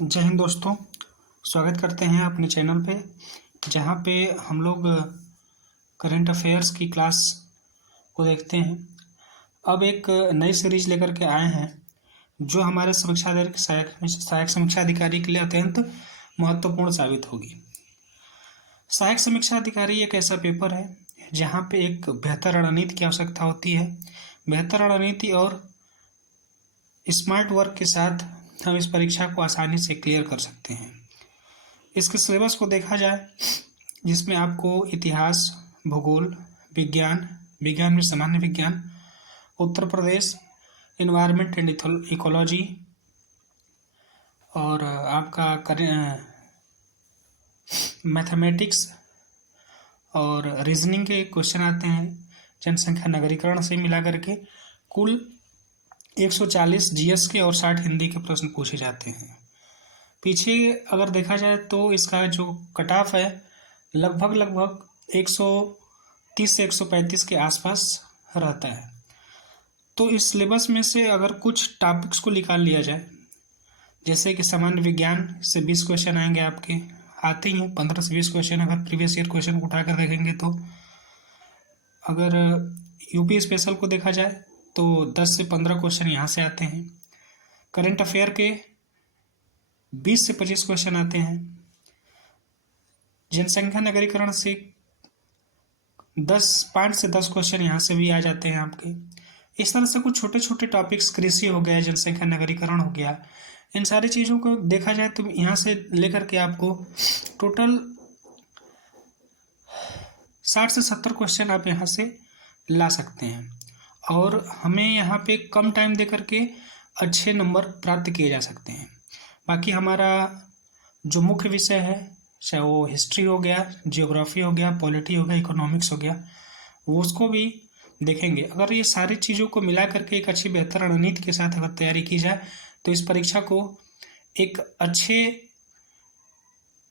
जय हिंद दोस्तों। स्वागत करते हैं अपने चैनल पे, जहाँ पे हम लोग करंट अफेयर्स की क्लास को देखते हैं। अब एक नई सीरीज लेकर के आए हैं जो हमारे सहायक समीक्षा अधिकारी के लिए अत्यंत महत्वपूर्ण साबित होगी। सहायक समीक्षा अधिकारी एक ऐसा पेपर है जहाँ पे एक बेहतर रणनीति की आवश्यकता होती है। बेहतर रणनीति और स्मार्ट वर्क के साथ हम इस परीक्षा को आसानी से क्लियर कर सकते हैं। इसके सिलेबस को देखा जाए, जिसमें आपको इतिहास, भूगोल, विज्ञान में सामान्य विज्ञान, Uttar Pradesh, environment and ecology और आपका मैथमेटिक्स और रीजनिंग के क्वेश्चन आते हैं। जनसंख्या नगरीकरण से मिला करके कुल 140 जीएस के और 60 हिंदी के प्रश्न पूछे जाते हैं। पीछे अगर देखा जाए तो इसका जो कट ऑफ है लगभग 130 से 135 के आसपास रहता है। तो इस सिलेबस में से अगर कुछ टॉपिक्स को निकाल लिया जाए, जैसे कि सामान्य विज्ञान से 20 क्वेश्चन आएंगे, आपके आते ही हैं 15 से 20 क्वेश्चन। अगर प्रीवियस ईयर क्वेश्चन को उठाकर देखेंगे तो अगर यूपी स्पेशल को देखा जाए तो 10 से 15 क्वेश्चन यहाँ से आते हैं। करंट अफेयर के 20 से 25 क्वेश्चन आते हैं। जनसंख्या नगरीकरण से 5 से 10 क्वेश्चन यहाँ से भी आ जाते हैं आपके। इस तरह से कुछ छोटे छोटे टॉपिक्स, कृषि हो गया, जनसंख्या नगरीकरण हो गया, इन सारी चीज़ों को देखा जाए तो यहाँ से लेकर के आपको टोटल 60 से 70 क्वेश्चन आप यहाँ से ला सकते हैं और हमें यहाँ पे कम टाइम दे करके अच्छे नंबर प्राप्त किए जा सकते हैं। बाकी हमारा जो मुख्य विषय है, चाहे वो हिस्ट्री हो गया, जियोग्राफी हो गया, पॉलिटी हो गया, इकोनॉमिक्स हो गया, वो उसको भी देखेंगे। अगर ये सारी चीज़ों को मिला करके एक अच्छी बेहतर रणनीति के साथ अगर तैयारी की जाए तो इस परीक्षा को एक अच्छे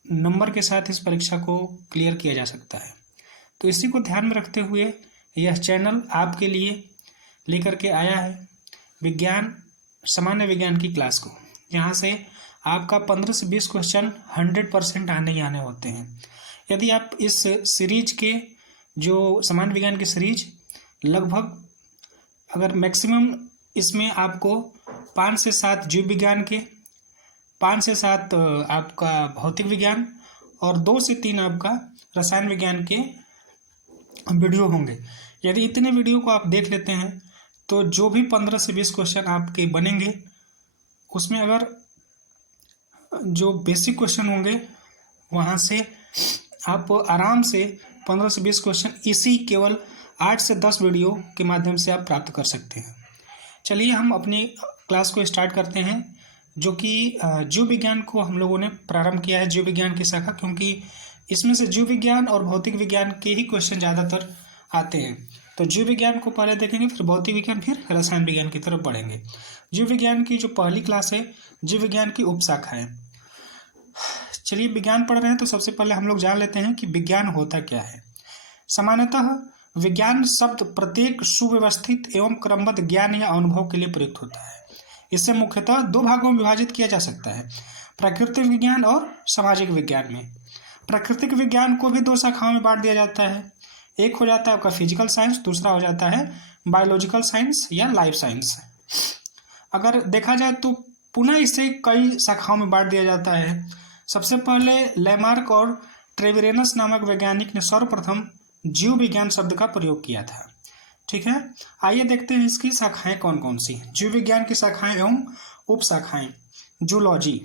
नंबर के साथ इस परीक्षा को क्लियर किया जा सकता है। तो इसी को ध्यान में रखते हुए यह चैनल आपके लिए लेकर के आया है सामान्य विज्ञान की क्लास को, यहाँ से आपका 15 से 20 क्वेश्चन 100% आने ही आने होते हैं। यदि आप इस सीरीज के जो सामान्य विज्ञान की सीरीज लगभग अगर मैक्सिमम इसमें आपको 5 से 7 जीव विज्ञान के, 5 से 7 आपका भौतिक विज्ञान और 2 से 3 आपका रसायन विज्ञान के वीडियो होंगे। यदि इतने वीडियो को आप देख लेते हैं तो जो भी 15 से 20 क्वेश्चन आपके बनेंगे उसमें अगर जो बेसिक क्वेश्चन होंगे वहाँ से आप आराम से 15 से 20 क्वेश्चन इसी केवल 8 से 10 वीडियो के माध्यम से आप प्राप्त कर सकते हैं। चलिए हम अपनी क्लास को स्टार्ट करते हैं, जो कि जीव विज्ञान को हम लोगों ने प्रारंभ किया है, जीव विज्ञान की शाखा, क्योंकि इसमें से जीव विज्ञान और भौतिक विज्ञान के ही क्वेश्चन ज़्यादातर आते हैं। तो जीव विज्ञान को पहले देखेंगे, फिर भौतिक विज्ञान, फिर रसायन विज्ञान की तरफ बढ़ेंगे। जीव विज्ञान की जो पहली क्लास है, जीव विज्ञान की उपशाखा है। चलिए विज्ञान पढ़ रहे हैं तो सबसे पहले हम लोग जान लेते हैं कि विज्ञान होता क्या है। सामान्यतः विज्ञान शब्द प्रत्येक सुव्यवस्थित एवं क्रमबद्ध ज्ञान या अनुभव के लिए प्रयुक्त होता है। इसे मुख्यतः 2 भागों में विभाजित किया जा सकता है, प्राकृतिक विज्ञान और सामाजिक विज्ञान में। प्राकृतिक विज्ञान को भी 2 शाखाओं में बांट दिया जाता है। एक हो जाता है आपका फिजिकल साइंस, दूसरा हो जाता है बायोलॉजिकल साइंस या लाइफ साइंस। अगर देखा जाए तो पुनः इसे कई शाखाओं में बांट दिया जाता है। सबसे पहले लैमार्क और ट्रेविरेनस नामक वैज्ञानिक ने सर्वप्रथम जीव विज्ञान शब्द का प्रयोग किया था। ठीक है, आइए देखते हैं इसकी शाखाएं कौन कौन सी। जीव विज्ञान की शाखाएं एवं उप शाखाएं। जूलॉजी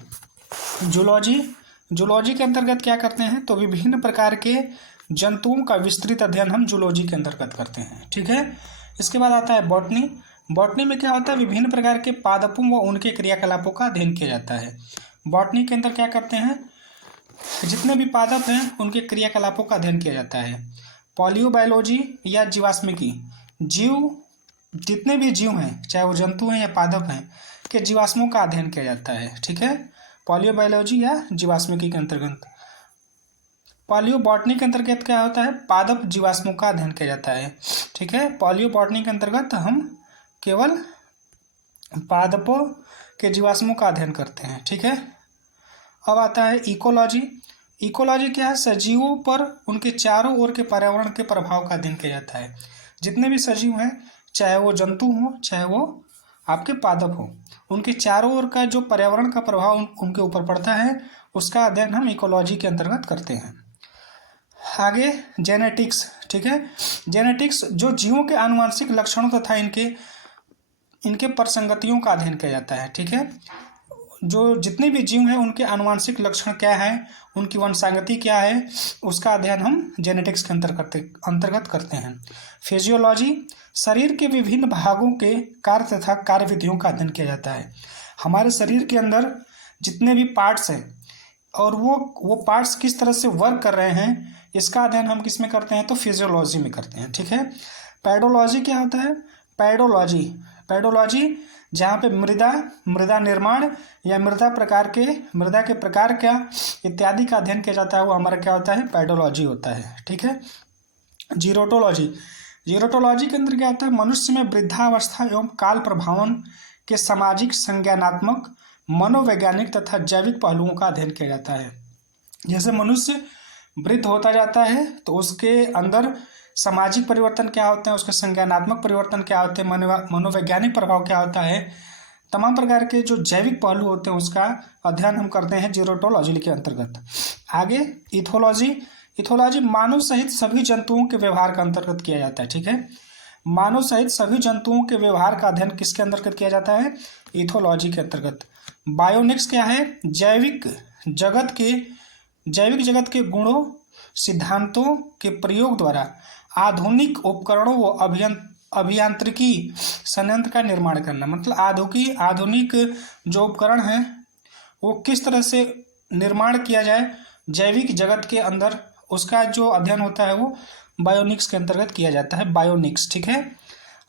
के अंतर्गत क्या करते हैं, तो विभिन्न प्रकार के जंतुओं का विस्तृत अध्ययन हम जूलॉजी के अंतर्गत करते हैं। ठीक है, इसके बाद आता है बॉटनी। बॉटनी में क्या होता है, विभिन्न प्रकार के पादपों व उनके क्रियाकलापों का अध्ययन किया जाता है। बॉटनी के अंदर क्या करते हैं, जितने भी पादप हैं उनके क्रियाकलापों का अध्ययन किया जाता है। पॉलियोबायोलॉजी या जीवाश्मिकी, जितने भी जीव हैं, चाहे वो जंतु हैं या पादप हैं, के जीवाश्मों का अध्ययन किया जाता है। ठीक है, पॉलियोबायोलॉजी या जीवाश्मिकी के अंतर्गत। पॉलियोबॉटनी के अंतर्गत क्या होता है, पादप जीवाश्मों का अध्ययन किया जाता है। ठीक है, पॉलियोबॉटनी के अंतर्गत हम केवल पादपों के जीवाश्मों का अध्ययन करते हैं। ठीक है, अब आता है इकोलॉजी। इकोलॉजी क्या है? सजीवों पर उनके चारों ओर के पर्यावरण के प्रभाव का अध्ययन किया जाता है। जितने भी सजीव हैं, चाहे वो जंतु हों चाहे वो आपके पादप हों, उनके चारों ओर का जो पर्यावरण का प्रभाव उनके ऊपर पड़ता है, उसका अध्ययन हम इकोलॉजी के अंतर्गत करते हैं। आगे जेनेटिक्स, ठीक है। जेनेटिक्स जो जीवों के आनुवंशिक लक्षणों तथा इनके प्रसंगतियों का अध्ययन किया जाता है, ठीक है। जो जितने भी जीव हैं उनके आनुवंशिक लक्षण क्या है, उनकी वंशांगति क्या है, उसका अध्ययन हम जेनेटिक्स के अंतर्गत करते हैं। फिजियोलॉजी शरीर के विभिन्न भागों के कार्य तथा कार्यविधियों का अध्ययन किया जाता है। हमारे शरीर के अंदर जितने भी पार्ट्स हैं और वो पार्ट्स किस तरह से वर्क कर रहे हैं, इसका अध्ययन हम किस में करते हैं? तो फिजियोलॉजी में करते हैं, ठीक है। पैडोलॉजी क्या होता है? पैडोलॉजी जहाँ पे मृदा निर्माण या मृदा के प्रकार क्या इत्यादि का अध्ययन किया जाता है, वो हमारा क्या होता है? पैडोलॉजी होता है, ठीक है। जीरोटोलॉजी के अंदर क्या होता है? मनुष्य में वृद्धावस्था एवं काल प्रभावन के सामाजिक, संज्ञानात्मक, मनोवैज्ञानिक तथा जैविक पहलुओं का अध्ययन किया जाता है। जैसे मनुष्य वृद्ध होता जाता है तो उसके अंदर सामाजिक परिवर्तन क्या होते हैं, उसके संज्ञानात्मक परिवर्तन क्या होते हैं, मनोवैज्ञानिक प्रभाव क्या होता है, तमाम प्रकार के जो जैविक पहलू होते हैं उसका अध्ययन हम करते हैं जीरोटोलॉजी के अंतर्गत। आगे इथोलॉजी मानव सहित सभी जंतुओं के व्यवहार का अंतर्गत किया जाता है, ठीक है। मानव सहित सभी जंतुओं के व्यवहार का अध्ययन किसके अंतर्गत किया जाता है? इथोलॉजी के अंतर्गत। बायोनिक्स क्या है? जैविक जगत के गुणों, सिद्धांतों के प्रयोग द्वारा आधुनिक उपकरणों व अभियांत्रिकी संयंत्र का निर्माण करना। मतलब आधुनिक जो उपकरण हैं वो किस तरह से निर्माण किया जाए जैविक जगत के अंदर, उसका जो अध्ययन होता है वो बायोनिक्स के अंतर्गत किया जाता है, बायोनिक्स, ठीक है।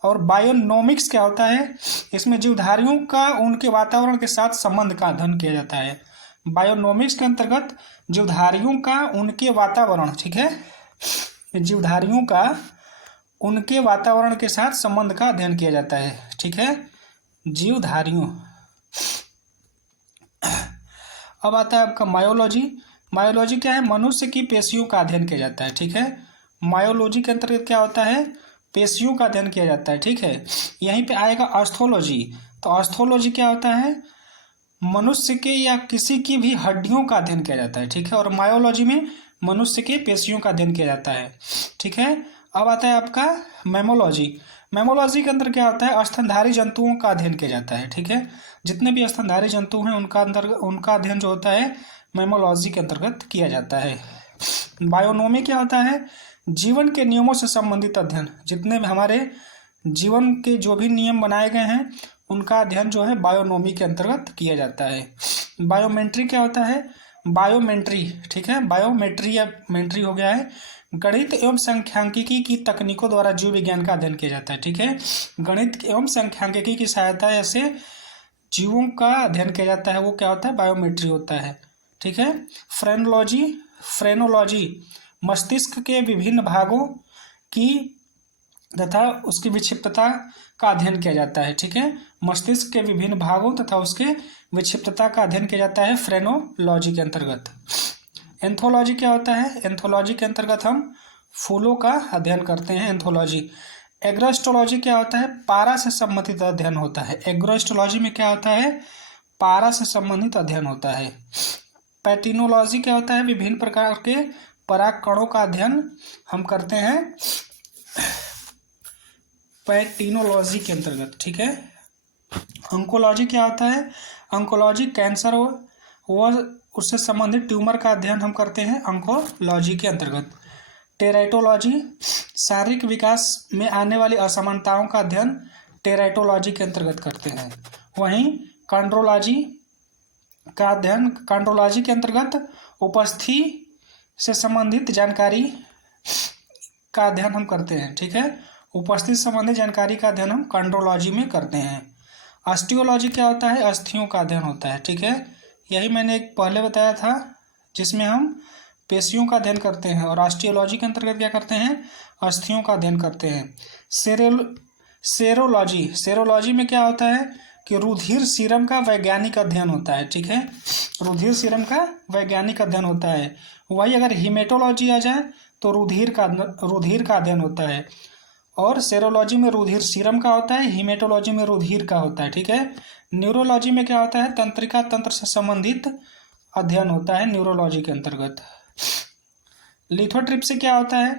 और बायोनोमिक्स क्या होता है? इसमें जीवधारियों का उनके वातावरण के साथ संबंध का अध्ययन किया जाता है। बायोनोमिक्स के अंतर्गत जीवधारियों का उनके वातावरण, ठीक है, जीवधारियों का उनके वातावरण के साथ संबंध का अध्ययन किया जाता है, ठीक है, जीवधारियों। अब आता है आपका मायोलॉजी क्या है? मनुष्य की पेशियों का अध्ययन किया जाता है, ठीक है। मायोलॉजी के अंतर्गत क्या होता है? पेशियों का अध्ययन किया जाता है, ठीक है। यहीं पे आएगा ऑस्थोलॉजी। तो ऑस्थोलॉजी क्या होता है? मनुष्य के या किसी की भी हड्डियों का अध्ययन किया जाता है, ठीक है। और मायोलॉजी में मनुष्य के पेशियों का अध्ययन किया जाता है, ठीक है। अब आता है आपका मेमोलॉजी के अंदर क्या होता है? स्तनधारी जंतुओं का अध्ययन किया जाता है, ठीक है। जितने भी स्तनधारी जंतु हैं उनका अध्ययन जो होता है मेमोलॉजी के अंतर्गत किया जाता है। बायोनोमी क्या होता है? जीवन के नियमों से संबंधित अध्ययन। जितने भी हमारे जीवन के जो भी नियम बनाए गए हैं उनका अध्ययन जो है बायोनोमी के अंतर्गत किया जाता है। बायोमेट्री क्या होता है? बायोमेट्री, ठीक है, बायोमेट्री या मेट्री हो गया है, गणित एवं सांख्यिकी की तकनीकों द्वारा जीव विज्ञान का अध्ययन किया जाता है, ठीक है। गणित एवं सांख्यिकी की सहायता से जीवों का अध्ययन किया जाता है, वो क्या होता है? बायोमेट्री होता है, ठीक है। फ्रेनोलॉजी मस्तिष्क के विभिन्न भागों की तथा उसकी विक्षिप्तता का अध्ययन किया जाता है, ठीक है। मस्तिष्क के विभिन्न भागों तथा उसके विक्षिप्तता का अध्ययन किया जाता है फ्रेनोलॉजी के अंतर्गत। एंथोलॉजी क्या होता है? एंथोलॉजी के अंतर्गत हम फूलों का अध्ययन करते हैं, एंथोलॉजी। एग्रोस्टोलॉजी क्या होता है? पारा से संबंधित अध्ययन होता है। एग्रोस्टोलॉजी में क्या होता है? पारा से संबंधित अध्ययन होता है। पैटिनोलॉजी क्या होता है? विभिन्न प्रकार के परागकणों का अध्ययन हम करते हैं पैटिनोलॉजी के अंतर्गत, ठीक है। अंकोलॉजी क्या होता है? अंकोलॉजी कैंसर व उससे संबंधित ट्यूमर का अध्ययन हम करते हैं अंकोलॉजी के अंतर्गत। टेराइटोलॉजी शारीरिक विकास में आने वाली असमानताओं का अध्ययन टेराइटोलॉजी के अंतर्गत करते हैं। वहीं कॉन्ड्रोलॉजी का अध्ययन कॉन्ड्रोलॉजी के अंतर्गत उपस्थिति से संबंधित जानकारी का अध्ययन हम करते हैं, ठीक है। उपस्थिति संबंधित जानकारी का अध्ययन हम कॉन्ड्रोलॉजी में करते हैं। ऑस्टियोलॉजी क्या होता है? अस्थियों का अध्ययन होता है, ठीक है। यही मैंने एक पहले बताया था जिसमें हम पेशियों का अध्ययन करते हैं, और ऑस्टियोलॉजी के अंतर्गत क्या करते हैं? अस्थियों का अध्ययन करते हैं। सेरोलॉजी में क्या होता है? कि रुधिर सीरम का वैज्ञानिक अध्ययन होता है। ठीक है, रुधिर सीरम का वैज्ञानिक अध्ययन होता है। वही अगर हीमेटोलॉजी आ जाए तो रुधिर का अध्ययन होता है। और सेरोलॉजी में रुधिर सीरम का होता है, हीमेटोलॉजी में रुधिर का होता है। ठीक है, न्यूरोलॉजी में क्या होता है, तंत्रिका तंत्र से संबंधित अध्ययन होता है न्यूरोलॉजी के अंतर्गत। लिथोट्रिप्सी क्या होता है,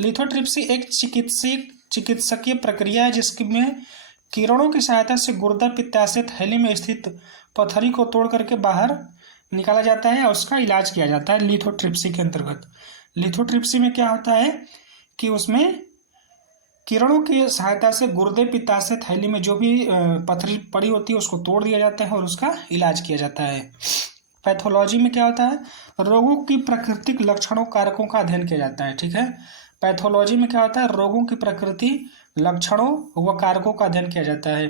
लिथोट्रिप्सी एक चिकित्सकीय प्रक्रिया है जिसमें किरणों की सहायता से गुर्दा पित्ताशय थैली में स्थित पथरी को तोड़ करके बाहर निकाला जाता है और उसका इलाज किया जाता है लिथोट्रिप्सी के अंतर्गत। लिथोट्रिप्सी में क्या होता है कि उसमें किरणों की सहायता से गुर्दे पित्ताशय थैली में जो भी पथरी पड़ी होती है उसको तोड़ दिया जाता है और उसका इलाज किया जाता है। पैथोलॉजी में क्या होता है, रोगों की प्राकृतिक लक्षणों कारकों का अध्ययन किया जाता है। ठीक है, पैथोलॉजी में क्या होता है, रोगों की प्रकृति लक्षणों व कारकों का अध्ययन किया जाता है।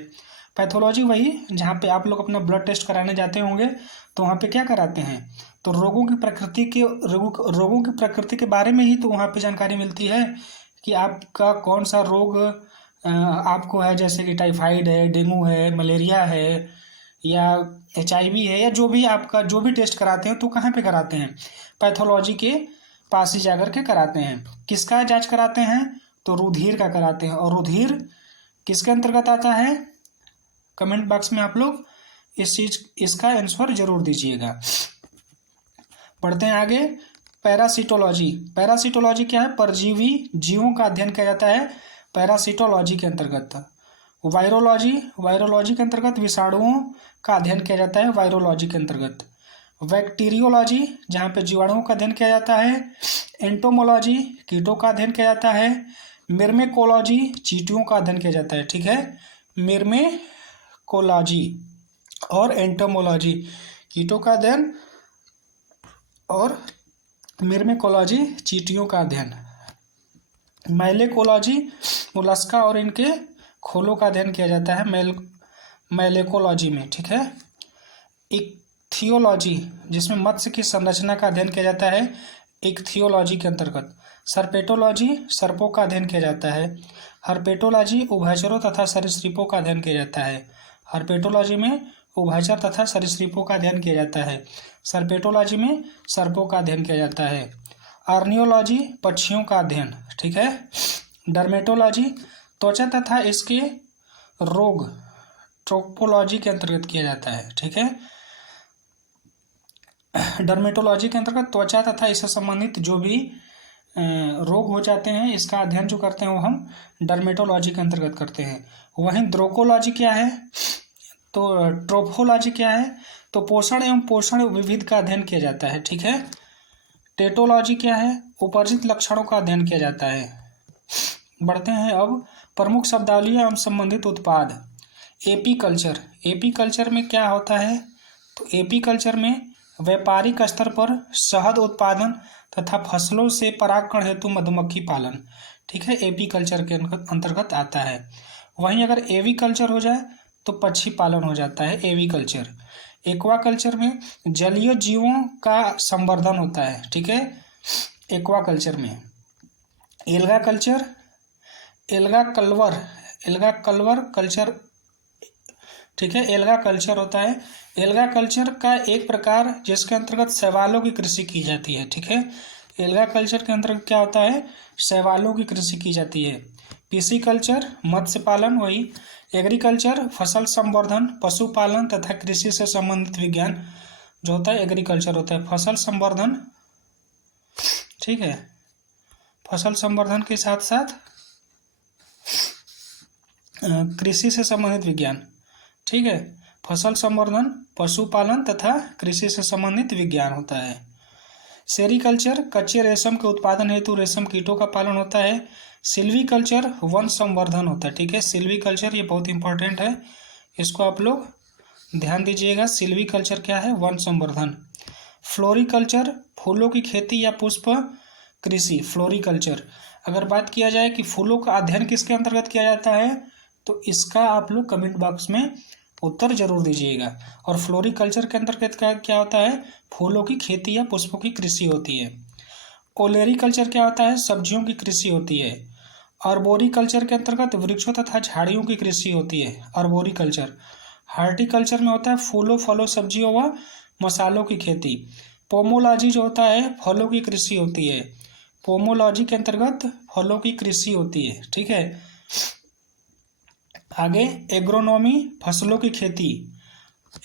पैथोलॉजी वही जहाँ पे आप लोग अपना ब्लड टेस्ट कराने जाते होंगे तो वहाँ पे क्या कराते हैं, तो रोगों की प्रकृति के बारे में ही तो वहाँ पे जानकारी मिलती है कि आपका कौन सा रोग आपको है, जैसे कि टाइफाइड है, डेंगू है, मलेरिया है या HIV है, या जो भी आपका जो भी टेस्ट कराते हैं तो कहाँ पे कराते हैं, पैथोलॉजी के पास ही जाकर के कराते हैं। किसका जांच कराते हैं, तो रुधिर का कराते हैं। और रुधिर किसके अंतर्गत आता है, कमेंट बॉक्स में आप लोग इसका आंसर जरूर दीजिएगा। पढ़ते हैं आगे। पैरासिटोलॉजी, पैरासिटोलॉजी क्या है, परजीवी जीवों का अध्ययन किया जाता है पैरासिटोलॉजी के अंतर्गत। वायरोलॉजी, वायरोलॉजी के अंतर्गत विषाणुओं का अध्ययन किया जाता है वायरोलॉजी के अंतर्गत। बैक्टीरियोलॉजी जहाँ पे जीवाणुओं का अध्ययन किया जाता है। एंटोमोलॉजी कीटों का अध्ययन किया जाता है। मिर्मेकोलॉजी चींटियों का अध्ययन किया जाता है। ठीक है, मिर्मेकोलॉजी और एंटोमोलॉजी कीटों का अध्ययन और मिर्मेकोलॉजी चींटियों का अध्ययन। मैलेकोलॉजी मोलस्का और इनके खोलों का अध्ययन किया जाता है मैलेकोलॉजी में। ठीक है, इक्थियोलॉजी जिसमें मत्स्य की संरचना का अध्ययन किया जाता है इक्थियोलॉजी के अंतर्गत। सर्पेटोलॉजी सर्पों का अध्ययन किया जाता है। हर्पेटोलॉजी उभयचरों तथा सरीसृपों का अध्ययन किया जाता है। हर्पेटोलॉजी में उभयचर तथा सरीसृपों का अध्ययन किया जाता है। सर्पेटोलॉजी में सर्पों का अध्ययन किया जाता है। आर्नियोलॉजी पक्षियों का अध्ययन। ठीक है, डर्मेटोलॉजी त्वचा तथा इसके रोग ट्रोपोलॉजी के अंतर्गत किया जाता है। ठीक है, डर्मेटोलॉजी के अंतर्गत त्वचा तथा इससे संबंधित जो भी रोग हो जाते हैं इसका अध्ययन जो करते हैं वो हम डर्मेटोलॉजी के अंतर्गत करते हैं। वहीं द्रोकोलॉजी क्या है, तो ट्रोफोलॉजी क्या है, तो पोषण एवं पोषण विविध का अध्ययन किया जाता है। ठीक है, टेटोलॉजी क्या है, उपर्जित लक्षणों का अध्ययन किया जाता है। बढ़ते हैं अब प्रमुख शब्दावली एवं संबंधित उत्पाद। एपीकल्चर, एपीकल्चर में क्या होता है, तो एपीकल्चर में व्यापारिक स्तर पर शहद उत्पादन तथा फसलों से परागकण हेतु मधुमक्खी पालन। ठीक है, एपीकल्चर के अंतर्गत आता है। वहीं अगर एवीकल्चर हो जाए तो पक्षी पालन हो जाता है एवीकल्चर। एक्वाकल्चर में जलीय जीवों का संवर्धन होता है। ठीक है, एक्वाकल्चर में alga culture, alga culture culture. ठीक है, एल्गा कल्चर होता है। एल्गा कल्चर का एक प्रकार जिसके अंतर्गत शैवालों की कृषि की जाती है। ठीक है, एल्गा कल्चर के अंतर्गत क्या होता है, शैवालों की कृषि की जाती है। पिसीकल्चर मत्स्य पालन, वही एग्रीकल्चर फसल संवर्धन, पशुपालन तथा कृषि से संबंधित विज्ञान जो होता है एग्रीकल्चर होता है। फसल संवर्धन, ठीक है, फसल संवर्धन के साथ साथ कृषि से संबंधित विज्ञान। ठीक है, फसल संवर्धन, पशुपालन तथा कृषि से संबंधित विज्ञान होता है। सेरीकल्चर कच्चे रेशम के उत्पादन हेतु रेशम कीटों का पालन होता है। सिल्वीकल्चर वन संवर्धन होता है। ठीक है, सिल्वीकल्चर ये बहुत इंपॉर्टेंट है, इसको आप लोग ध्यान दीजिएगा। सिल्वीकल्चर क्या है, वन संवर्धन। फ्लोरिकल्चर फूलों की खेती या पुष्प कृषि। फ्लोरिकल्चर अगर बात किया जाए कि फूलों का अध्ययन किसके अंतर्गत किया जाता है तो इसका आप लोग कमेंट बॉक्स में उत्तर जरूर दीजिएगा। और फ्लोरिकल्चर के अंतर्गत क्या होता है, फूलों की खेती या पुष्पों की कृषि होती है। ओलेरीकल्चर क्या होता है, सब्जियों की कृषि होती है। आर्बोरिकल्चर के अंतर्गत वृक्षों तथा झाड़ियों की कृषि होती है। आर्बोरिकल्चर हार्टिकल्चर में होता है फूलों फलों सब्जियों व मसालों की खेती। पोमोलॉजी जो होता है फलों की कृषि होती है। पोमोलॉजी के अंतर्गत फलों की कृषि होती है, ठीक है। आगे एग्रोनॉमी फसलों की खेती।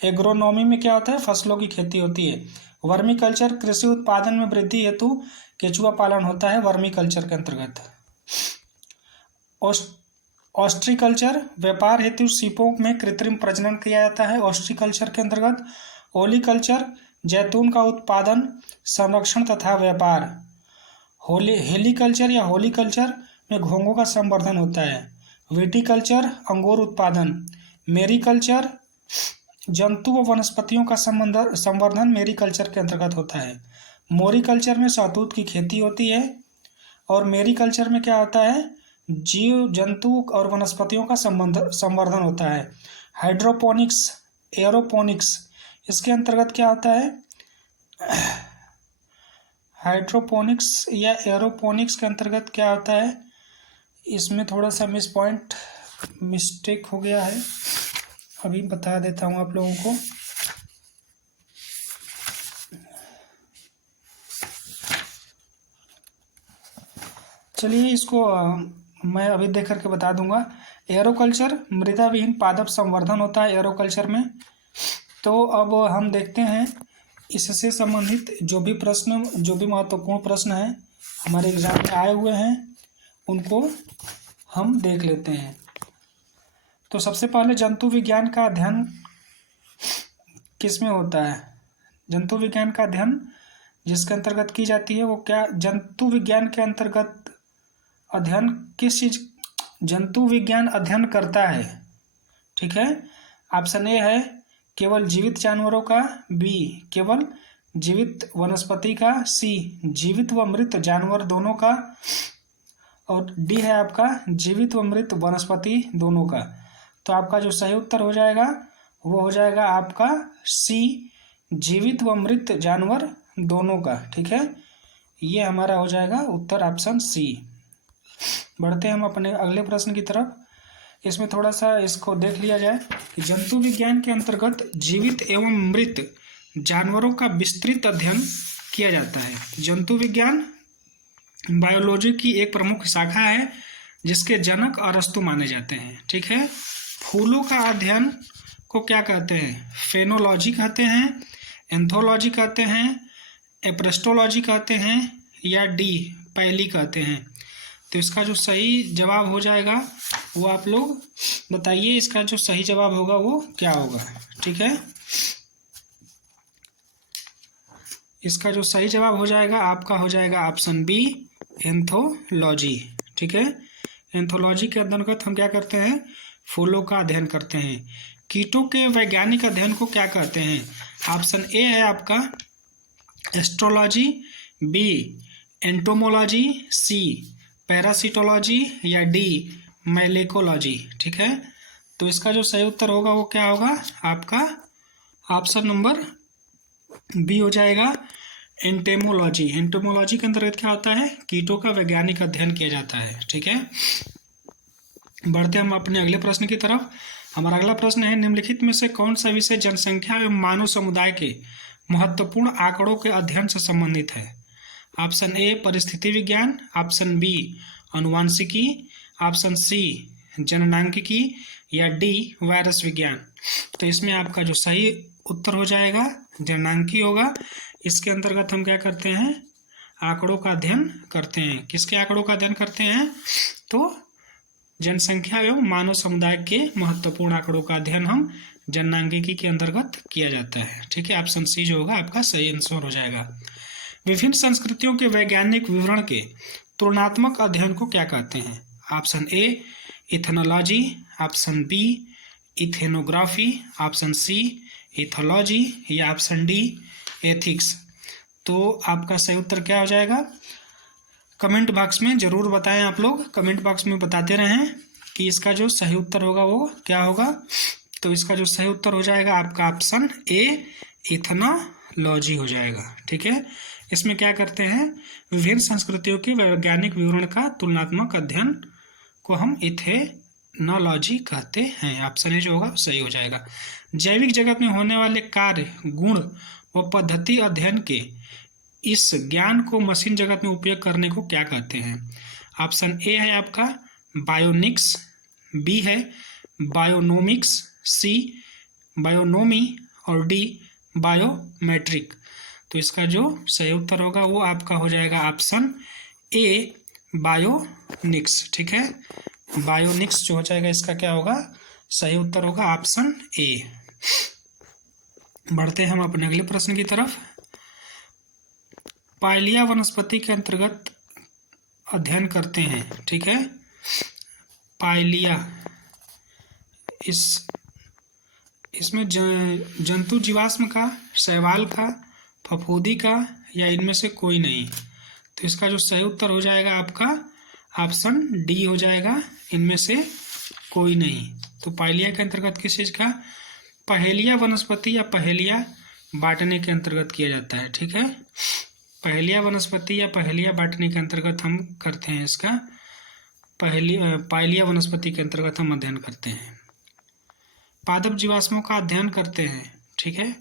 एग्रोनॉमी में क्या होता है, फसलों की खेती होती है। वर्मी कल्चर कृषि उत्पादन में वृद्धि हेतु केचुआ पालन होता है वर्मी कल्चर के अंतर्गत। ऑस्ट्रीकल्चर व्यापार हेतु सीपों में कृत्रिम प्रजनन किया जाता है ऑस्ट्रीकल्चर के अंतर्गत। ओलीकल्चर जैतून का उत्पादन संरक्षण तथा व्यापार। हेलीकल्चर या होलीकल्चर में घोंघों का संवर्धन होता है। विटीकल्चर अंगूर उत्पादन। मेरीकल्चर जंतु व वनस्पतियों का संवर्धन मेरीकल्चर के अंतर्गत होता है। मोरीकल्चर में शहतूत की खेती होती है। और मेरीकल्चर में क्या होता है, जीव जंतु और वनस्पतियों का संवर्धन होता है। हाइड्रोपोनिक्स एरोपोनिक्स इसके अंतर्गत क्या होता है, हाइड्रोपोनिक्स या एरोपोनिक्स के अंतर्गत क्या होता है, इसमें थोड़ा सा मिस्टेक हो गया है, अभी बता देता हूँ आप लोगों को। चलिए इसको मैं अभी देख करके बता दूंगा। एरोकल्चर मृदा विहीन पादप संवर्धन होता है एरोकल्चर में। तो अब हम देखते हैं इससे संबंधित जो भी महत्वपूर्ण प्रश्न हैं हमारे एग्जाम में आए हुए हैं उनको हम देख लेते हैं। तो सबसे पहले जंतु विज्ञान का अध्ययन किसमें होता है, जंतु विज्ञान का अध्ययन जिसके अंतर्गत की जाती है वो क्या, जंतु विज्ञान के अंतर्गत अध्ययन किस चीज, जंतु विज्ञान अध्ययन करता है, ठीक है। ऑप्शन ए है केवल जीवित जानवरों का, बी केवल जीवित वनस्पति का, सी जीवित व मृत जानवर दोनों का, और डी है आपका जीवित व मृत वनस्पति दोनों का। तो आपका जो सही उत्तर हो जाएगा वो हो जाएगा आपका सी जीवित व मृत जानवर दोनों का, ठीक है। ये हमारा हो जाएगा उत्तर ऑप्शन सी। बढ़ते हैं हम अपने अगले प्रश्न की तरफ। इसमें थोड़ा सा इसको देख लिया जाए कि जंतु विज्ञान के अंतर्गत जीवित एवं मृत जानवरों का विस्तृत अध्ययन किया जाता है। जंतु विज्ञान बायोलॉजी की एक प्रमुख शाखा है जिसके जनक अरस्तु माने जाते हैं, ठीक है। फूलों का अध्ययन को क्या कहते हैं, फेनोलॉजी कहते हैं, एंथोलॉजी कहते हैं, एप्रेस्टोलॉजी कहते हैं, या डी पैली कहते हैं। तो इसका जो सही जवाब हो जाएगा वो आप लोग बताइए, इसका जो सही जवाब होगा वो क्या होगा, ठीक है। इसका जो सही जवाब हो जाएगा आपका हो जाएगा ऑप्शन बी एंथोलॉजी, ठीक है। एंथोलॉजी के अंतर्गत हम क्या करते हैं, फूलों का अध्ययन करते हैं। कीटों के वैज्ञानिक अध्ययन को क्या कहते हैं, ऑप्शन ए है आपका एस्ट्रोलॉजी, बी एंटोमोलॉजी, सी पैरासिटोलॉजी, या डी मैलेकोलॉजी, ठीक है। तो इसका जो सही उत्तर होगा वो क्या होगा, आपका ऑप्शन नंबर बी हो जाएगा एंटेमोलॉजी। एंटेमोलॉजी के अंतर्गत क्या होता है, कीटों का वैज्ञानिक अध्ययन किया जाता है, ठीक है। बढ़ते हम अपने अगले प्रश्न की तरफ। हमारा अगला प्रश्न है निम्नलिखित में से कौन सा विषय जनसंख्या एवं मानव समुदाय के महत्वपूर्ण आंकड़ों के अध्ययन से संबंधित है। ऑप्शन ए परिस्थिति विज्ञान, ऑप्शन बी अनुवांशिकी, ऑप्शन सी जननांकिकी, या डी वायरस विज्ञान। तो इसमें आपका जो सही उत्तर हो जाएगा जननांकी होगा। इसके अंतर्गत हम क्या करते हैं, आंकड़ों का अध्ययन करते हैं। किसके आंकड़ों का अध्ययन करते हैं, तो जनसंख्या एवं मानव समुदाय के महत्वपूर्ण आंकड़ों का अध्ययन हम जननांकिकी के अंतर्गत किया जाता है, ठीक है। ऑप्शन सी जो होगा आपका सही आंसर हो जाएगा। विभिन्न संस्कृतियों के वैज्ञानिक विवरण के तुलनात्मक अध्ययन को क्या कहते हैं। Option A ethnology, option B ethnography, option C ethology, या ऑप्शन डी एथिक्स। तो आपका सही उत्तर क्या हो जाएगा, कमेंट बॉक्स में ज़रूर बताएं। आप लोग कमेंट बॉक्स में बताते रहें कि इसका जो सही उत्तर होगा वो क्या होगा। तो इसका जो सही उत्तर हो जाएगा आपका ऑप्शन ए इथेनोलॉजी हो जाएगा, ठीक है। इसमें क्या करते हैं, विभिन्न संस्कृतियों के वैज्ञानिक विवरण का तुलनात्मक अध्ययन को हम टेक्नोलॉजी कहते हैं। ऑप्शन ए जो होगा सही हो जाएगा। जैविक जगत में होने वाले कार्य, गुण व पद्धति अध्ययन के इस ज्ञान को मशीन जगत में उपयोग करने को क्या कहते हैं? ऑप्शन ए है आपका बायोनिक्स, बी है बायोनोमिक्स, सी बायोनोमी और डी बायोमेट्रिक। तो इसका जो सही उत्तर होगा वो आपका हो जाएगा ऑप्शन ए बायोनिक्स। ठीक है, बायोनिक्स जो हो जाएगा इसका क्या होगा, सही उत्तर होगा ऑप्शन ए। बढ़ते हैं हम अपने अगले प्रश्न की तरफ। पाइलिया वनस्पति के अंतर्गत अध्ययन करते हैं। ठीक है, पाइलिया इसमें जंतु जीवाश्म का, शैवाल का, फफूंदी का या इनमें से कोई नहीं। तो इसका जो सही उत्तर हो जाएगा आपका ऑप्शन डी हो जाएगा, इनमें से कोई नहीं। तो पाइलिया के अंतर्गत किस चीज़ का, पहेलिया वनस्पति या पहेलिया बांटने के अंतर्गत किया जाता है। ठीक है, पहेलिया वनस्पति या पहेलिया बांटने के अंतर्गत हम करते हैं इसका, पाइलिया वनस्पति के अंतर्गत हम अध्ययन करते हैं। पादप जीवाश्मों का अध्ययन करते हैं। ठीक है,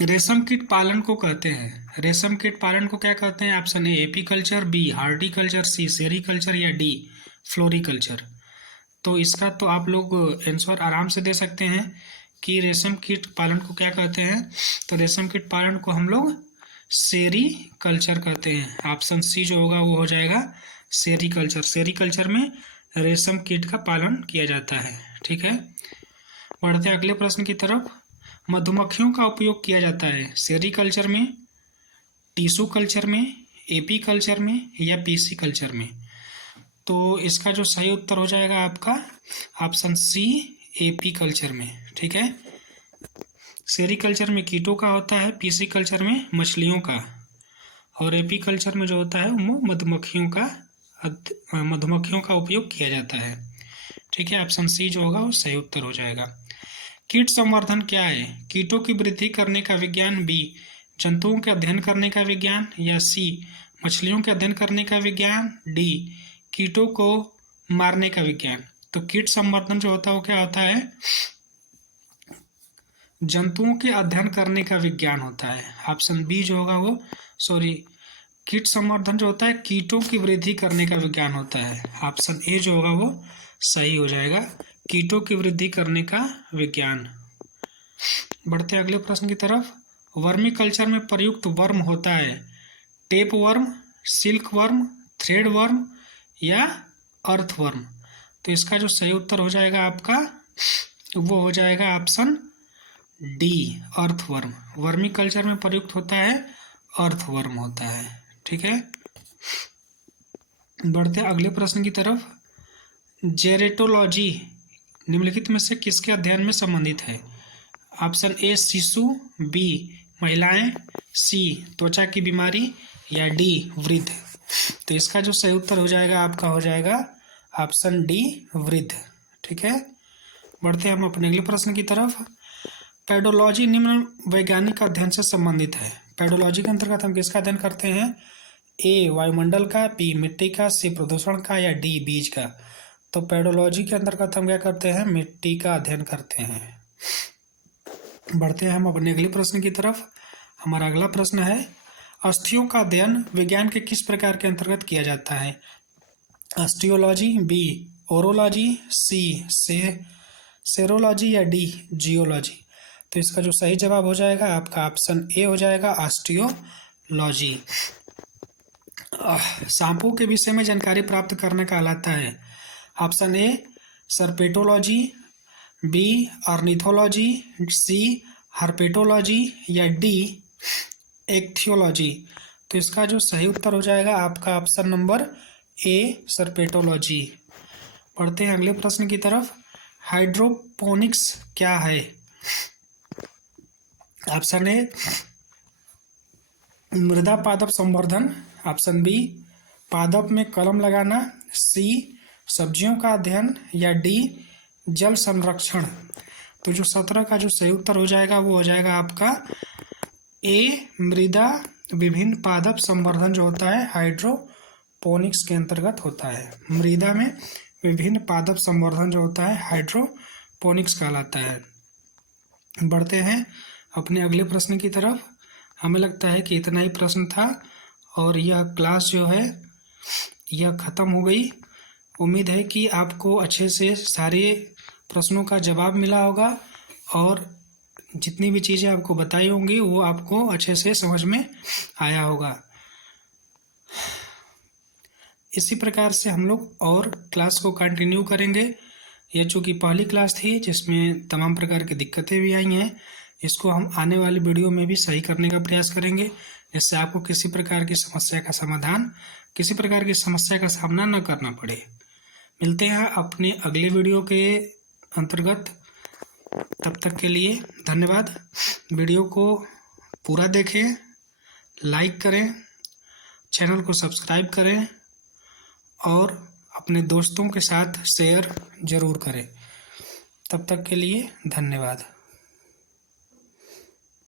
रेशम कीट पालन को कहते हैं। रेशम कीट पालन को क्या कहते हैं? Option A apiculture, B horticulture, C sericulture या डी फ्लोरिकल्चर। तो इसका तो आप लोग आंसर आराम से दे सकते हैं कि रेशम कीट पालन को क्या कहते हैं। तो रेशम कीट पालन को हम लोग सेरीकल्चर कहते हैं। ऑप्शन सी जो होगा वो हो जाएगा सेरीकल्चर। सेरीकल्चर में रेशम कीट का पालन किया जाता है। ठीक है, बढ़ते अगले प्रश्न की तरफ। मधुमक्खियों का उपयोग किया जाता है सेरीकल्चर में, टिश्यू कल्चर में, एपी कल्चर में या पीसी कल्चर में। तो इसका जो सही उत्तर हो जाएगा आपका ऑप्शन सी एपी कल्चर में। ठीक है, सेरीकल्चर में कीटों का होता है, पीसी कल्चर में मछलियों का, और एपी कल्चर में जो होता है वो मधुमक्खियों का उपयोग किया जाता है। ठीक है, ऑप्शन सी जो होगा वो सही उत्तर हो जाएगा। कीट संवर्धन क्या है? कीटों की वृद्धि करने का विज्ञान, बी जंतुओं के अध्ययन करने का विज्ञान या सी मछलियों के अध्ययन करने का विज्ञान, डी कीटों को मारने का विज्ञान। तो कीट संवर्धन जो होता है वो क्या होता है? जंतुओं के अध्ययन करने का विज्ञान होता है। ऑप्शन बी जो होगा वो कीट संवर्धन जो होता है कीटों की वृद्धि करने का विज्ञान होता है। ऑप्शन ए जो होगा वो सही हो जाएगा, कीटों की वृद्धि करने का विज्ञान। बढ़ते अगले प्रश्न की तरफ। वर्मी कल्चर में प्रयुक्त वर्म होता है tape worm, silk worm, thread worm या अर्थवर्म। तो इसका जो सही उत्तर हो जाएगा आपका वो हो जाएगा option D earthworm. Vermi culture में प्रयुक्त होता है अर्थवर्म होता है। ठीक है, बढ़ते अगले प्रश्न की तरफ। जेरेटोलॉजी निम्नलिखित में से किसके अध्ययन में संबंधित है? ऑप्शन ए शिशु, बी महिलाएं, सी त्वचा की बीमारी या डी वृद्ध। तो इसका जो सही उत्तर हो जाएगा आपका हो जाएगा ऑप्शन डी वृद्ध। ठीक है, बढ़ते हम अपने अगले प्रश्न की तरफ। पेडोलॉजी निम्न वैज्ञानिक अध्ययन से संबंधित है। पेडोलॉजी के अंतर्गत हम किसका अध्ययन करते हैं? ए वायुमंडल का, बी मिट्टी का, सी प्रदूषण का या डी बीज का। तो पेडोलॉजी के अंतर्गत हम क्या करते हैं? मिट्टी का अध्ययन करते हैं। बढ़ते हैं हम अपने अगले प्रश्न की तरफ। हमारा अगला प्रश्न है, अस्थियों का अध्ययन विज्ञान के किस प्रकार के अंतर्गत किया जाता है? अस्टियोलॉजी, बी ओरोलॉजी, सी सेरोलॉजी या डी जियोलॉजी। तो इसका जो सही जवाब हो जाएगा आपका ऑप्शन ए हो जाएगा ऑस्टियोलॉजी। सांपों के विषय में जानकारी प्राप्त करना कहलाता है। Option A serpentology, B ornithology, C herpetology या डी एक्थियोलॉजी। तो इसका जो सही उत्तर हो जाएगा आपका ऑप्शन नंबर ए सर्पेटोलॉजी। पढ़ते हैं अगले प्रश्न की तरफ। हाइड्रोपोनिक्स क्या है? ऑप्शन ए मृदा पादप संवर्धन, ऑप्शन बी पादप में कलम लगाना, सी सब्जियों का अध्ययन या डी जल संरक्षण। तो जो 17 का जो सही उत्तर हो जाएगा वो हो जाएगा आपका ए मृदा विभिन्न पादप संवर्धन जो होता है हाइड्रोपोनिक्स के अंतर्गत होता है। मृदा में विभिन्न पादप संवर्धन जो होता है हाइड्रोपोनिक्स कहलाता है। बढ़ते हैं अपने अगले प्रश्न की तरफ। हमें लगता है कि इतना ही प्रश्न था और यह क्लास जो है यह ख़त्म हो गई। उम्मीद है कि आपको अच्छे से सारे प्रश्नों का जवाब मिला होगा और जितनी भी चीज़ें आपको बताई होंगी वो आपको अच्छे से समझ में आया होगा। इसी प्रकार से हम लोग और क्लास को कंटिन्यू करेंगे। यह चूँकि पहली क्लास थी जिसमें तमाम प्रकार की दिक्कतें भी आई हैं, इसको हम आने वाली वीडियो में भी सही करने का प्रयास करेंगे, जिससे आपको किसी प्रकार की समस्या का सामना न करना पड़े। मिलते हैं अपने अगले वीडियो के अंतर्गत। तब तक के लिए धन्यवाद। वीडियो को पूरा देखें, लाइक करें, चैनल को सब्सक्राइब करें और अपने दोस्तों के साथ शेयर ज़रूर करें। तब तक के लिए धन्यवाद।